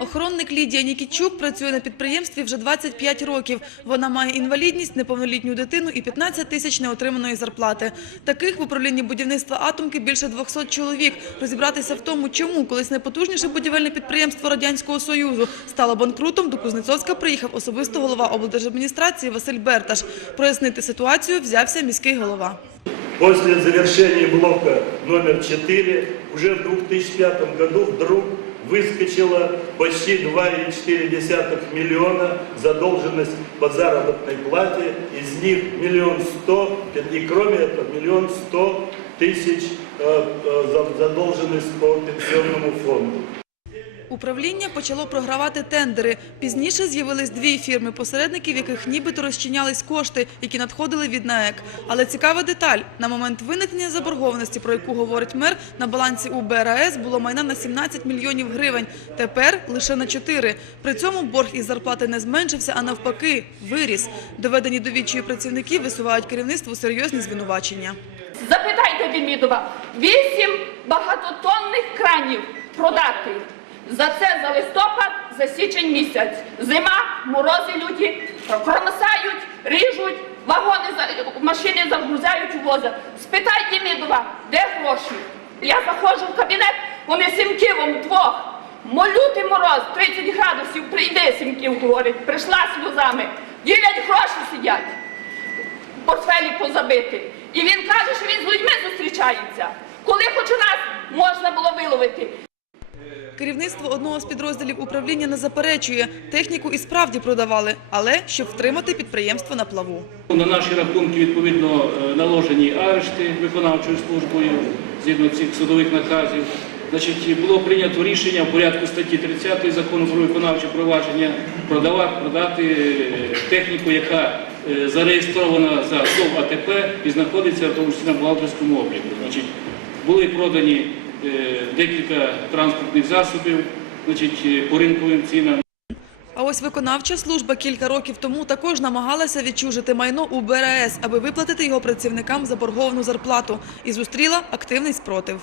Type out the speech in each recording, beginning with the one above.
Охоронник Лідія Нікітчук працює на підприємстві вже 25 років. Вона має інвалідність, неповнолітню дитину і 15 тисяч неотриманої зарплати. Таких в управлінні будівництва «Атомки» більше 200 чоловік. Розібратися в тому, чому колись найпотужніше будівельне підприємство Радянського Союзу стало банкрутом, до Кузнецовська приїхав особисто голова облдержадміністрації Василь Берташ. Прояснити ситуацію взявся міський голова. После завершения блока номер 4 уже в 2005 году вдруг выскочила почти 2,4 миллиона задолженность по заработной плате, из них миллион сто, и кроме этого миллион сто тысяч э, э, за- задолженность по пенсионному фонду. Управління почало програвати тендери. Пізніше з'явились дві фірми-посередників, яких нібито розчинялись кошти, які надходили від НАЕК. Але цікава деталь. На момент виникнення заборгованості, про яку говорить мер, на балансі у БРАЕС було майна на 17 мільйонів гривень. Тепер лише на 4. При цьому борг із зарплати не зменшився, а навпаки – виріс. Доведені до відчаю працівники висувають керівництву серйозні звинувачення. Запитайте Демідова, вісім багатотонних кранів продати. За це за листопад, за січень місяць. Зима, морози люті, кромсають, ріжуть, вагони, машини загрузають у воза. Спитай Демідова, де гроші? Я заходжу в кабінет, вони сімківом двох. Молютий мороз, 30 градусів, прийди, сімків говорить, прийшла сльозами. Ділять гроші сидять портфелі позабити. І він каже, що він з людьми зустрічається. Коли хоч у нас можна було виловити. Керівництво одного з підрозділів управління не заперечує. Техніку і справді продавали, але щоб втримати підприємство на плаву. На наші рахунки відповідно е, наложені арешти виконавчою службою згідно цих судових наказів. Значить, було прийнято рішення в порядку статті 30 закону про виконавче провадження продавати, продати е, техніку, яка е, зареєстрована за СОВ АТП і знаходиться в тому числі на бухгалтерському обліку. Значить, були продані декілька транспортних засобів значить, е, по ринковим цінам. А ось виконавча служба кілька років тому також намагалася відчужити майно у БРАЕС, аби виплатити його працівникам заборговану зарплату. І зустріла активний спротив.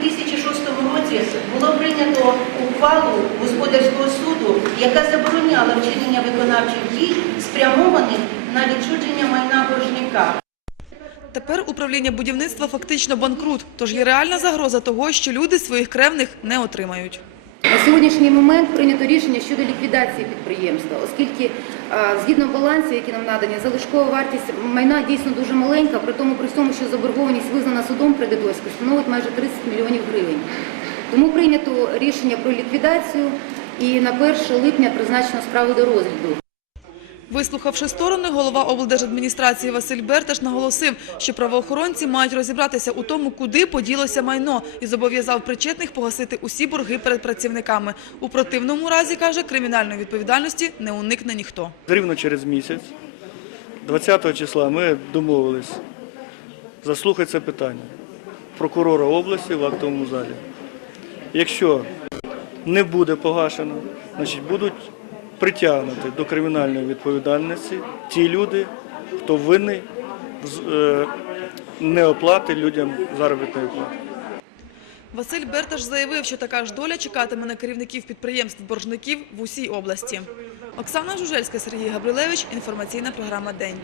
У 2006 році було прийнято ухвалу господарського суду, яка забороняла вчинення виконавчих дій, спрямованих на відчудження майна боржника. Тепер управління будівництва фактично банкрут, тож є реальна загроза того, що люди своїх кревних не отримають. На сьогоднішній момент прийнято рішення щодо ліквідації підприємства, оскільки згідно балансів, які нам надані, залишкова вартість майна дійсно дуже маленька, при тому при тому, що заборгованість визнана судом кредиторською становить майже 30 мільйонів гривень. Тому прийнято рішення про ліквідацію і на 1 липня призначено справу до розгляду. Вислухавши сторони, голова облдержадміністрації Василь Берташ наголосив, що правоохоронці мають розібратися у тому, куди поділося майно, і зобов'язав причетних погасити усі борги перед працівниками. У противному разі, каже, кримінальної відповідальності не уникне ніхто. Рівно через місяць, 20 числа, ми домовились заслухати це питання прокурора області в актовому залі. Якщо не буде погашено, значить будуть притягнути до кримінальної відповідальності ті люди, хто винний з е, неоплати людям заробітної плати. Василь Берташ заявив, що така ж доля чекатиме на керівників підприємств-боржників в усій області. Оксана Жужельська, Сергій Габрилевич. Інформаційна програма «День».